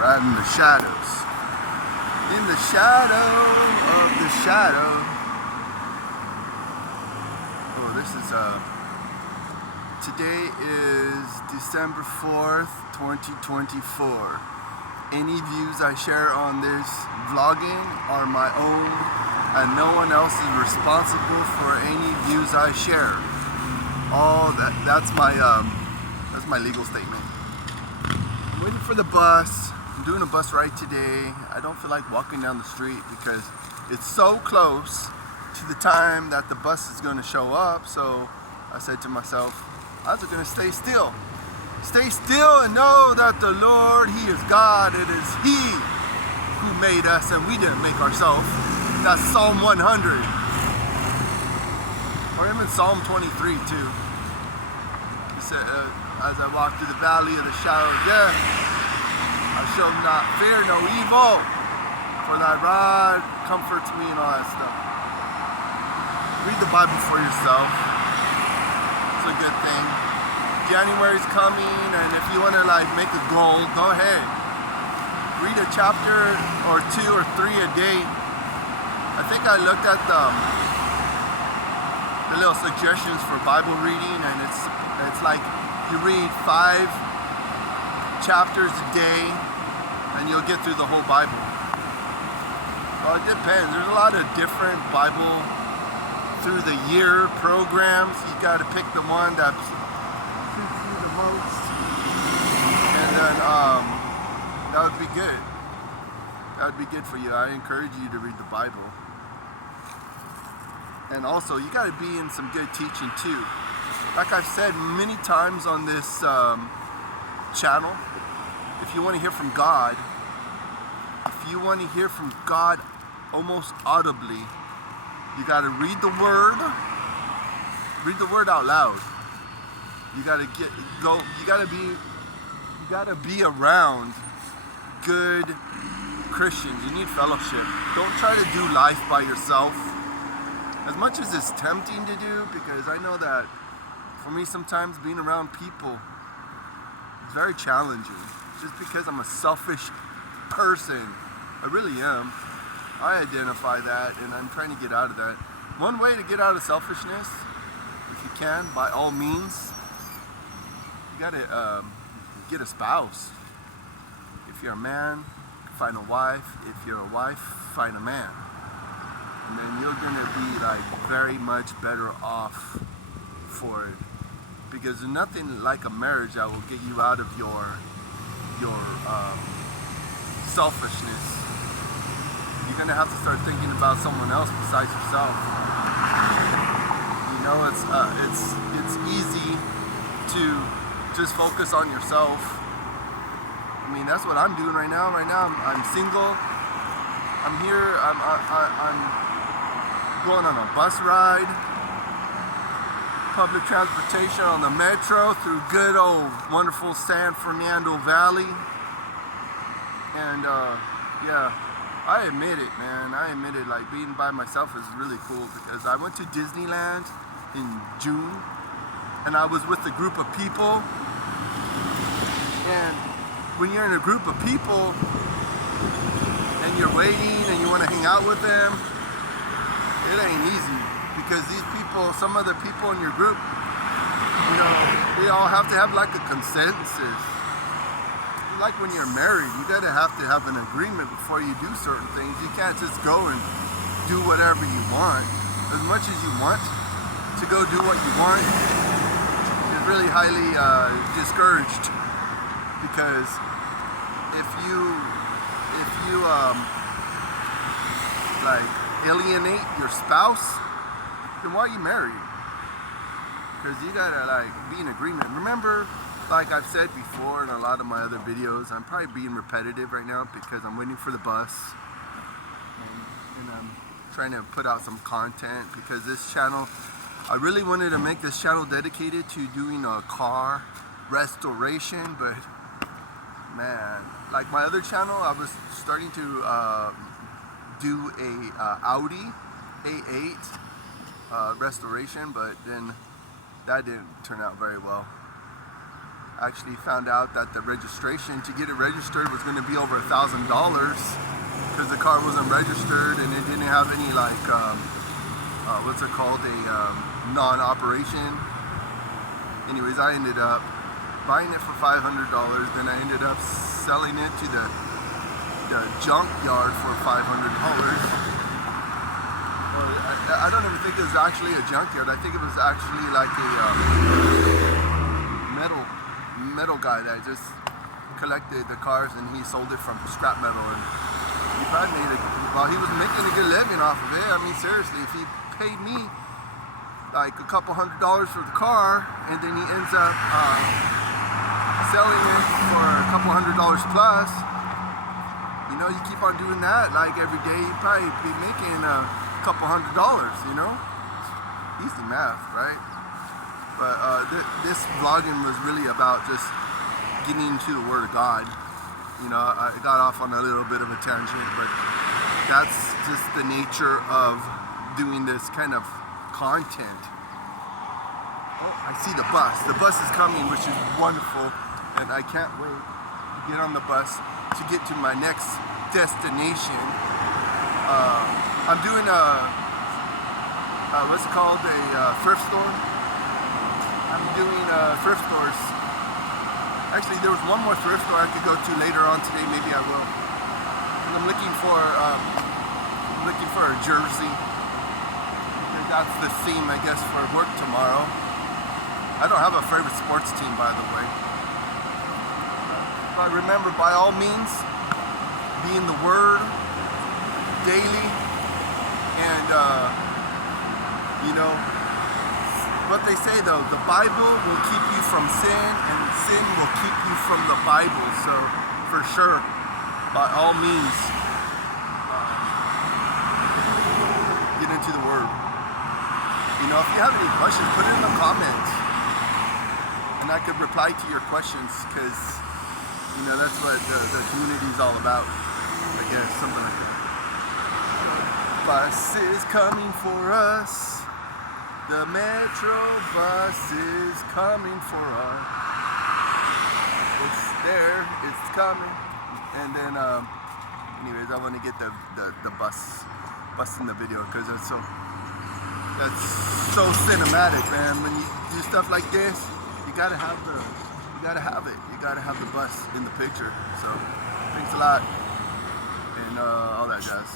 right in the shadows. In the shadow of the shadow. Oh, this is today is December 4th, 2024. Any views I share on this vlogging are my own, and no one else is responsible for any views I share. That's my legal statement. I'm waiting for the bus. I'm doing a bus ride today. I don't feel like walking down the street because it's so close to the time that the bus is going to show up. So I said to myself, I'm just going to stay still. Stay still and know that the Lord, He is God. It is He who made us and we didn't make ourselves. That's Psalm 100. Or even Psalm 23 too. He said, as I walk through the valley of the shadow of death, I shall not fear no evil, for thy rod comforts me, and all that stuff. Read the Bible for yourself. It's a good thing. January's coming, and if you want to make a goal, go ahead. Read a chapter or 2 or 3 a day. I think I looked at the little suggestions for Bible reading, and it's like you read 5 chapters a day, and you'll get through the whole Bible. Well, it depends. There's a lot of different Bible through the year programs. You got to pick the one that suits you the most, and then that would be good. That would be good for you. I encourage you to read the Bible. And also, you got to be in some good teaching too. Like I've said many times on this channel, if you want to hear from God, almost audibly, you got to read the Word out loud. You got to be around good Christians. You need fellowship. Don't try to do life by yourself. As much as it's tempting to do, because I know that for me sometimes being around people is very challenging. Just because I'm a selfish person. I really am. I identify that, and I'm trying to get out of that. One way to get out of selfishness, if you can, by all means, you gotta get a spouse. If you're a man, find a wife. If you're a wife, find a man. And then you're gonna be very much better off for it. Because there's nothing like a marriage that will get you out of your selfishness. You're gonna have to start thinking about someone else besides yourself. You know, it's easy to just focus on yourself. I mean, that's what I'm doing right now. Right now, I'm single. I'm here. I'm going on a bus ride, public transportation on the metro through good old wonderful San Fernando Valley. And yeah, I admit it, man. Being by myself is really cool, because I went to Disneyland in June, and I was with a group of people. And when you're in a group of people and you're waiting and you want to hang out with them, it ain't easy, because these people, some of the people in your group, you know, they all have to have like a consensus. Like when you're married, you gotta have to have an agreement before you do certain things. You can't just go and do whatever you want. As much as you want to go do what you want, it's really highly discouraged, because if you alienate your spouse, then why are you married? Because you gotta be in agreement. Remember, like I've said before in a lot of my other videos, I'm probably being repetitive right now because I'm waiting for the bus, and I'm trying to put out some content, because this channel, I really wanted to make this channel dedicated to doing a car restoration, but man, like my other channel, I was starting to do a Audi A8 restoration, but then that didn't turn out very well. actually found out that the registration to get it registered was going to be over $1,000 because the car wasn't registered and it didn't have any like what's it called, a non-operation. Anyways, I ended up buying it for $500. Then I ended up selling it to the junkyard for $500. I don't even think it was actually a junkyard. I think it was actually like a metal guy that just collected the cars and he sold it from scrap metal, and he probably he was making a good living off of it. I mean, seriously, if he paid me like a couple $100 for the car and then he ends up selling it for a couple $100 plus, you know, you keep on doing that like every day, you probably be making a couple $100, you know? Easy math, right? But this vlogging was really about just getting into the Word of God. You know, I got off on a little bit of a tangent, but that's just the nature of doing this kind of content. Oh, I see the bus. The bus is coming, which is wonderful, and I can't wait to get on the bus to get to my next destination. I'm doing what's it called, a thrift store. I'm doing thrift stores. Actually, there was one more thrift store I could go to later on today. Maybe I will. And I'm looking for a jersey. And that's the theme, I guess, for work tomorrow. I don't have a favorite sports team, by the way. But remember, by all means, be in the Word daily, and you know what they say though, the Bible will keep you from sin and sin will keep you from the Bible. So for sure, by all means, get into the Word. You know, if you have any questions, put it in the comments and I could reply to your questions, because you know that's what the community is all about, I guess, something like that. Bus is coming for us. The Metro bus is coming for us. It's there, it's coming. And then, anyways, I want to get the bus in the video because that's so cinematic, man. When you do stuff like this, you gotta have it. You gotta have the bus in the picture. So, thanks a lot, and all that jazz.